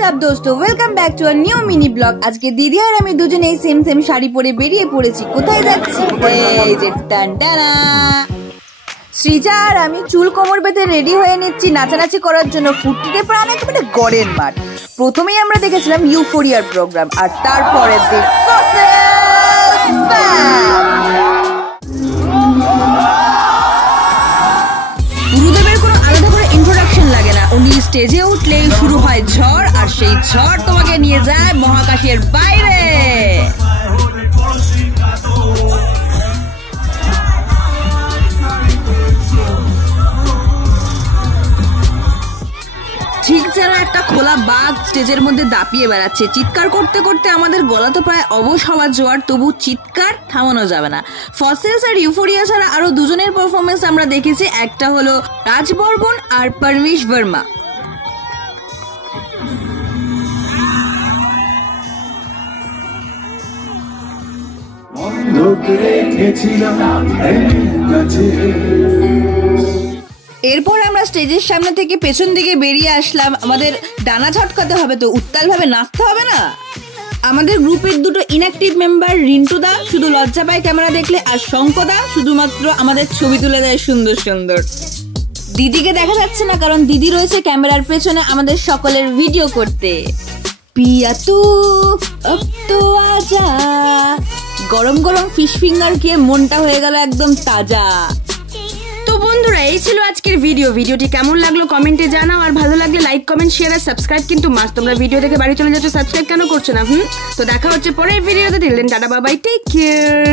WhatsApp दोस्तों, welcome back to a new mini blog. आज के दीदी और আমি দুজনেই সেম সেম শাড়ি পরে বেরিয়ে পড়েছি। কোথায় যাচ্ছি? এই যে টানটানা শ্রীজা আর আমি চুল কোমর বেঁধে রেডি হয়ে নিচ্ছি নাচানাচি করার জন্য। ফুটটিতে প্রাণ একেবারে গড়ের মাঠ। প্রথমেই আমরা দেখেছিলাম ইউফোরিয়ার প্রোগ্রাম, আর তারপরে গুরুদেবের কোনো আলাদা করে ইন্ট্রোডাকশন লাগে না, উনি স্টেজে উঠলেই শুরু হয় ঝড়, আর সেই ঝড় তোমাকে নিয়ে যায় মহাকাশের বাইরে। ঠিক যেন একটা খোলা বাঘ স্টেজের মধ্যে দাপিয়ে বেড়াচ্ছে। চিৎকার করতে করতে আমাদের গলা তো প্রায় অবশ হওয়ার জোয়ার, তবু চিৎকার থামানো যাবে না। ফসিলস আর ইউফোরিয়া ছাড়া আরো দুজনের পারফরমেন্স আমরা দেখেছি। একটা হলো রাজ বর্মন আর পারমিশ ভার্মা। এরপর আমরা স্টেজের সামনে থেকে পেছন দিকে বেরিয়ে আসলাম। আমাদের ডানা ঝটকাতে হবে তো, উত্তাল ভাবে নাচতে হবে না। আমাদের গ্রুপের দুটো ইনঅ্যাক্টিভ মেম্বার রিন্টুদা শুধু লজ্জা পায় ক্যামেরা দেখলে, আর শঙ্কদা শুধুমাত্র আমাদের ছবি তুলে দেয় সুন্দর সুন্দর। দিদিকে দেখা যাচ্ছে না কারণ দিদি রয়েছে ক্যামেরার পেছনে আমাদের সকলের ভিডিও করতে। পিয়া তু আব তো আজা। গরম গরম ফিশ ফিঙ্গার খেয়ে মনটা হয়ে গেল একদম তাজা। তো বন্ধুরা, এই ছিল আজকের ভিডিওটি কেমন লাগলো কমেন্টে জানাও, আর ভালো লাগলে লাইক কমেন্ট শেয়ার আর সাবস্ক্রাইব কিন্তু মাস্ট। তোমরা ভিডিও দেখে বাড়ি চলে যাচ্ছ, সাবস্ক্রাইব কেন করছো না? তো দেখা হচ্ছে পরের ভিডিওতে। Till then tata bye bye, take care.